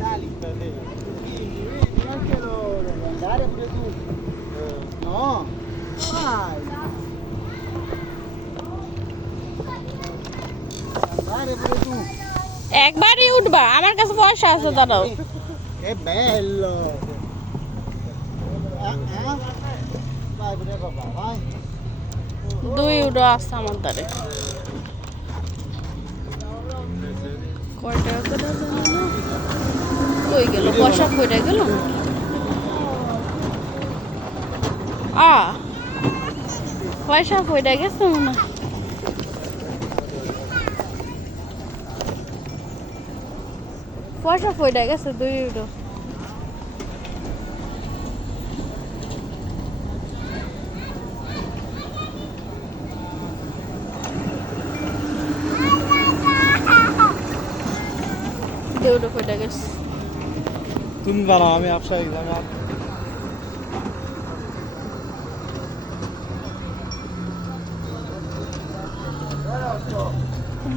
sali. Anche loro, andare pure tu. No, vai. Andare pure tu. একবারই উঠবা, আমার কাছে পয়সা আছে দাঁড়াও। Che bello. Vai pure papà, vai. দুই উঠো আছে আমার দ্বারে। কয় টাকা করে জানো না? কই গেল পয়সা, কইটা গেল না? পয়সা কইটা গেছে মনে হয়। পয়সা কইটা গেছে, দুই উঠো। দুটো কইটা গেছে। তুমি বানাও, আমি আপসা এক্সাম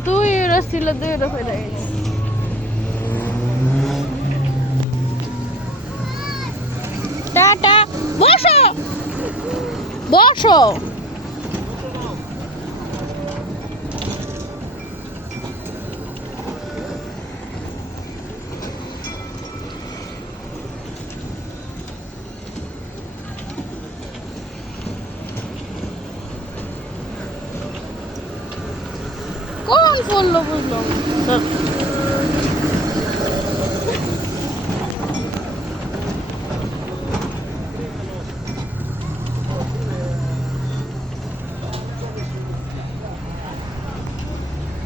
দুই ইউরো ছিল, 2 ইউরো কইটা গেছে। টাটা, বসো বসো। কোন পড়লো বুঝলাম স্যার।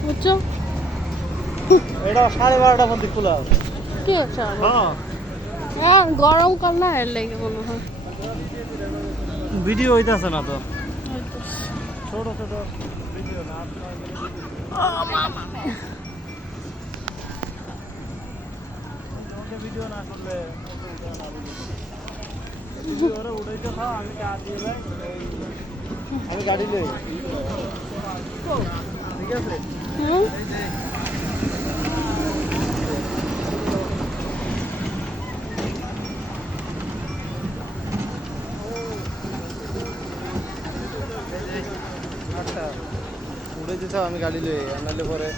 বুঝছো এটা 12:30 পর্যন্ত খোলা আছে। কি আছে হ্যাঁ, হ্যাঁ, গরমকাল না এর লাগে মনে হয়। ভিডিও হইতাছে না তো, ছোট ছোট ভিডিও না। ভিডিও না করলে উঠাইতে থাও, আমি গাড়ি লই। ঠিক আছে। আচ্ছা, উঠে যেতে আমি গাড়ি লই, আনালে পরে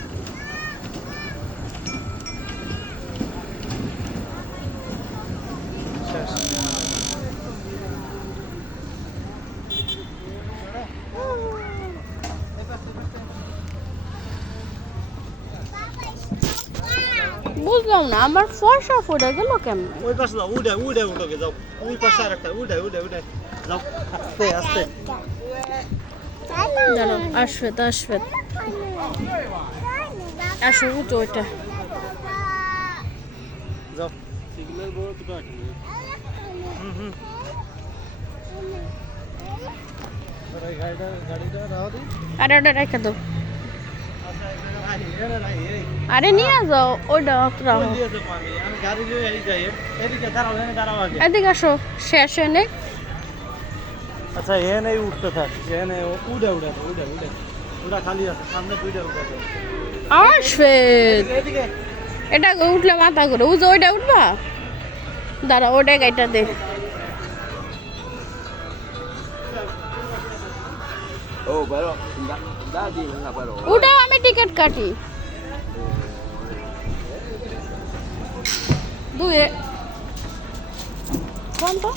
শেষ। বুঝলাম না আমার পয়সা পড়ে গেল কেমন? ওই পাশে যাও, উঠে উঠে উঠে যাও, ওই পাশে আরেকটা, উঠে উঠে উঠে যাও, আস্তে আস্তে। জানো আসবে তো আসবে, আসো উঠো ওইটা। যাও, সিগন্যাল বড় তো কাটি। আরে গাড়িটা দাও দি। আরে ওটা রেখে দাও। আরে নিয়ে যাও ওইটা রাখো। আমি গাড়ি লই এই যাই, এদিকে দাঁড়াও, এখানে দাঁড়াও আগে। এদিকে আসো, শেষ এনে। আচ্ছা, এখানে উঠতে থাক, এখানে উঠে উঠে উঠে উঠে উঠা খালি আছে, সামনে দুইটা উঠে আসবে। এদিকে। এটা উঠলে মাথা করে উঠো, ওইটা উঠবা। দাঁড়া ওইটা গাইটা দে। উঠাও, আমি টিকিট কাটি। দুয়ে কোন তো